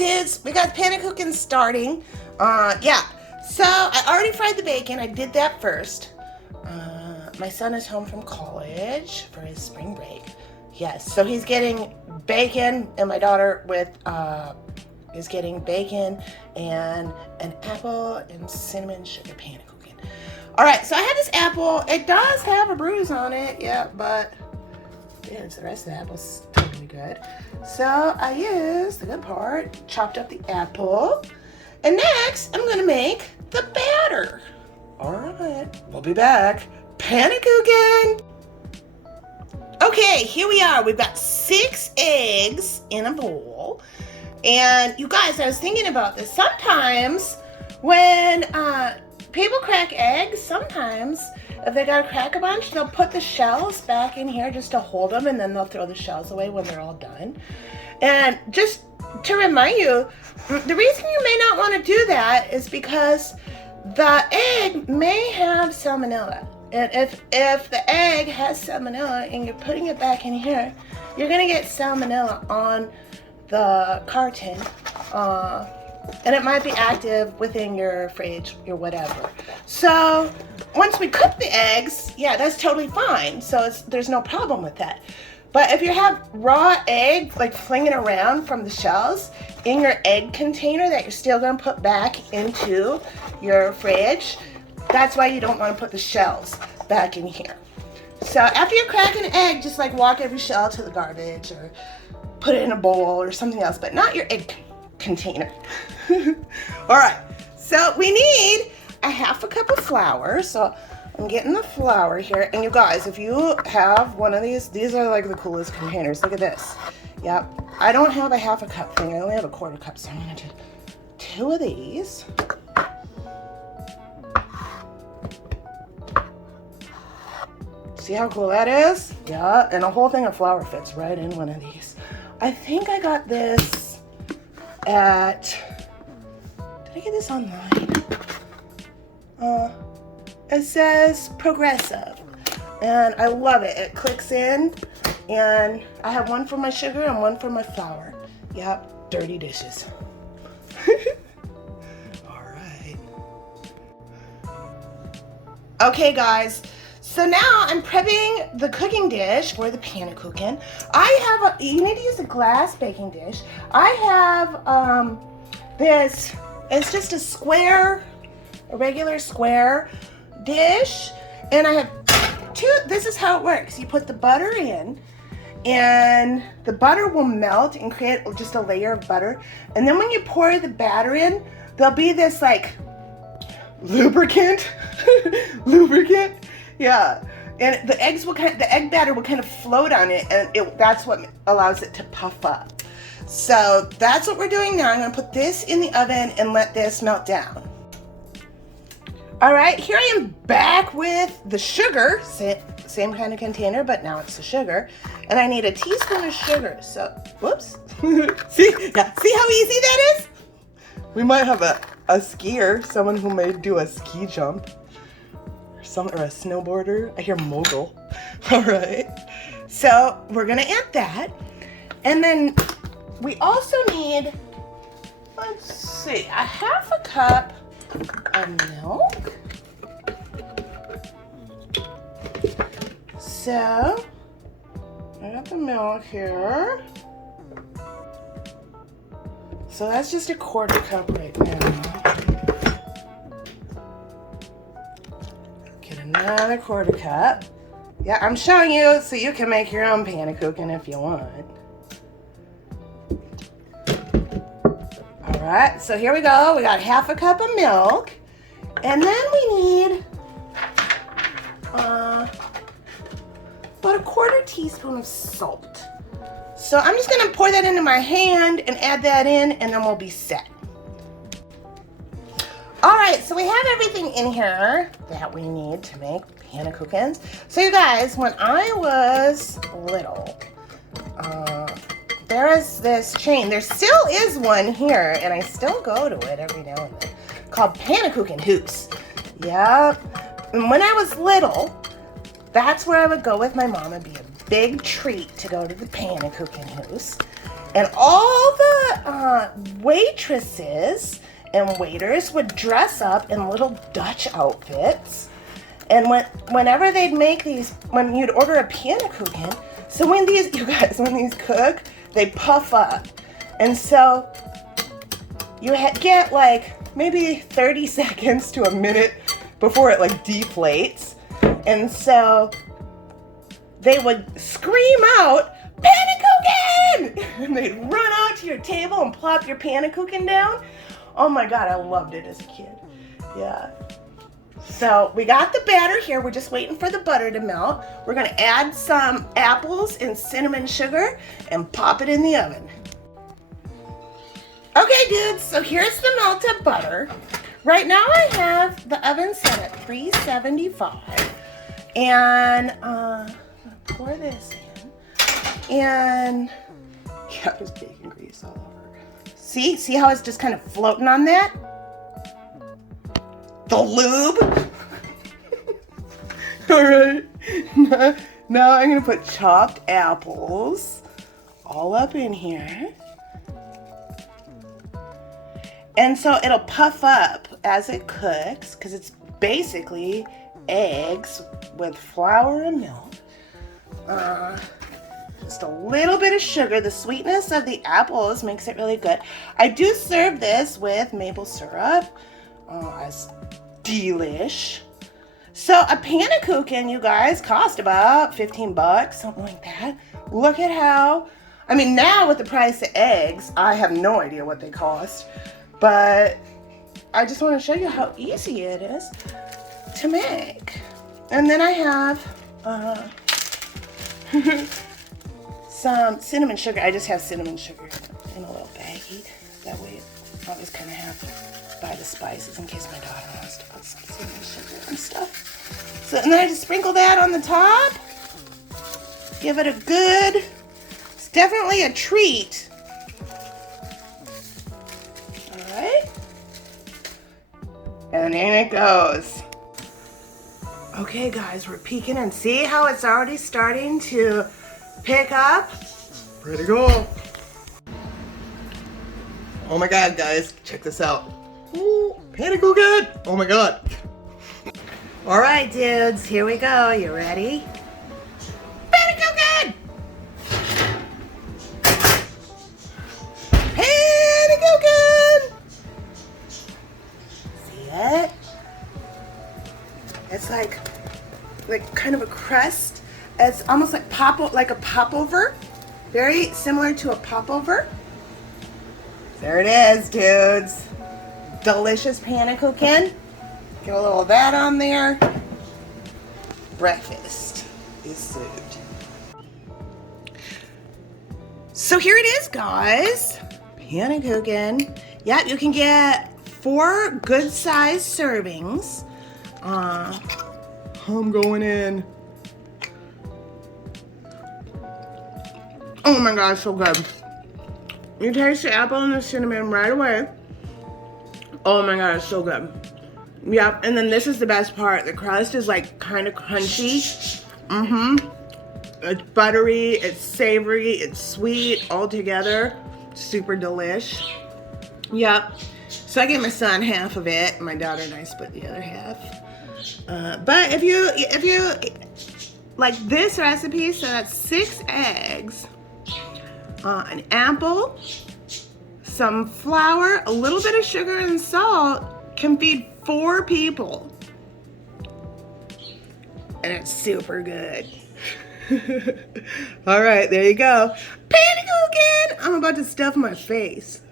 dudes? We got Panakuchen starting. Yeah. So I already fried the bacon. I did that first. My son is home from college for his spring break. Yes, so he's getting bacon, and my daughter is getting bacon and an apple and cinnamon sugar Panakuchen. All right, so I had this apple. It does have a bruise on it, yeah, but yeah, the rest of the apple's totally good. So I used the good part, chopped up the apple, and next I'm gonna make the batter. All right, we'll be back. Panakuchen. Okay, here we are. We've got 6 eggs in a bowl. And you guys, I was thinking about this. Sometimes when people crack eggs, sometimes if they gotta crack a bunch, they'll put the shells back in here just to hold them, and then they'll throw the shells away when they're all done. And just to remind you, the reason you may not want to do that is because the egg may have salmonella. And if the egg has salmonella and you're putting it back in here, you're gonna get salmonella on the carton, and it might be active within your fridge or whatever. So once we cook the eggs, yeah, that's totally fine. So there's no problem with that. But if you have raw egg like flinging around from the shells in your egg container that you're still gonna put back into your fridge, that's why you don't want to put the shells back in here. So after you crack an egg, just like walk every shell to the garbage or put it in a bowl or something else, but not your egg container. All right, so we need a 1/2 cup of flour. So I'm getting the flour here. And you guys, if you have one of these are like the coolest containers. Look at this. Yep, I don't have a 1/2 cup thing. I only have a 1/4 cup, so I'm gonna do 2 of these. See how cool that is? Yeah, and a whole thing of flour fits right in one of these. I think I got this at, did I get this online? It says Progressive, and I love it. It clicks in, and I have one for my sugar and one for my flour. Yep, dirty dishes. All right. Okay, guys. So now I'm prepping the cooking dish for the Panakuchen. You need to use a glass baking dish. I have this, it's just a regular square dish. And I have 2, this is how it works. You put the butter in, and the butter will melt and create just a layer of butter. And then when you pour the batter in, there'll be this like lubricant. Yeah, and the egg batter will kind of float on it, and that's what allows it to puff up. So that's what we're doing now. I'm gonna put this in the oven and let this melt down. All right, here I am back with the sugar, same kind of container, but now it's the sugar, and I need a teaspoon of sugar. So, whoops. See how easy that is? We might have a skier, someone who may do a ski jump. Or a snowboarder. I hear mogul. All right. So we're gonna add that. And then we also need, let's see, a 1/2 cup of milk. So I got the milk here. So that's just a 1/4 cup right now. Another 1/4 cup. Yeah, I'm showing you so you can make your own Panakuchen if you want. All right, so here we go. We got 1/2 cup of milk, and then we need about a 1/4 teaspoon of salt. So I'm just gonna pour that into my hand and add that in, and then we'll be set. All right, so we have everything in here that we need to make Panakuchens. So you guys, when I was little, there is this chain. There still is one here, and I still go to it every now and then, called Panakuchen Hoops. Yep. And when I was little, that's where I would go with my mom. It'd be a big treat to go to the Panakuchen Hoops. And all the waitresses and waiters would dress up in little Dutch outfits. And whenever they'd make these, when you'd order a pannenkoeken, so when these, you guys, when these cook, they puff up. And so you get like maybe 30 seconds to a minute before it like deflates. And so they would scream out, "Pannenkoeken!" And they'd run out to your table and plop your pannenkoeken down. Oh my God, I loved it as a kid. Yeah. So we got the batter here. We're just waiting for the butter to melt. We're gonna add some apples and cinnamon sugar and pop it in the oven. Okay, dudes, so here's the melted butter. Right now I have the oven set at 375. And pour this in. And yeah, there's bacon grease all over. See how it's just kind of floating on that? The lube. All right, now I'm gonna put chopped apples all up in here. And so it'll puff up as it cooks because it's basically eggs with flour and milk. Just a little bit of sugar. The sweetness of the apples makes it really good. I do serve this with maple syrup. It's delish. So a pannenkoeken, you guys, cost about 15 bucks, something like that. Look at how, I mean, now with the price of eggs, I have no idea what they cost. But I just want to show you how easy it is to make. And then I have some cinnamon sugar. I just have cinnamon sugar in a little baggie. That way I always kind of have to buy the spices in case my daughter wants to put some cinnamon sugar and stuff. So, and then I just sprinkle that on the top. Give it a good, it's definitely a treat. And in it goes. Okay guys, we're peeking and see how it's already starting to pick up? Ready to go. Oh my God, guys, check this out. Ooh, pannenkoeken! Oh my God. All right, dudes, here we go. You ready? Pannenkoeken! Pannenkoeken! See it? It's like kind of a crust. It's almost like a popover. Very similar to a popover. There it is, dudes. Delicious pannenkoeken. Get a little of that on there. Breakfast is served. So here it is, guys. Pannenkoeken. Yep, you can get 4 good-sized servings. I'm going in. Oh my gosh, so good. You taste the apple and the cinnamon right away. Oh my god, it's so good. Yep, and then this is the best part. The crust is like kind of crunchy. It's buttery, it's savory, it's sweet, all together. Super delish. Yep. So I gave my son half of it. My daughter and I split the other half. But if you like this recipe, so that's 6 eggs, an apple, some flour, a little bit of sugar and salt can feed 4 people. And it's super good. All right, there you go. Pannenkoeken! I'm about to stuff my face.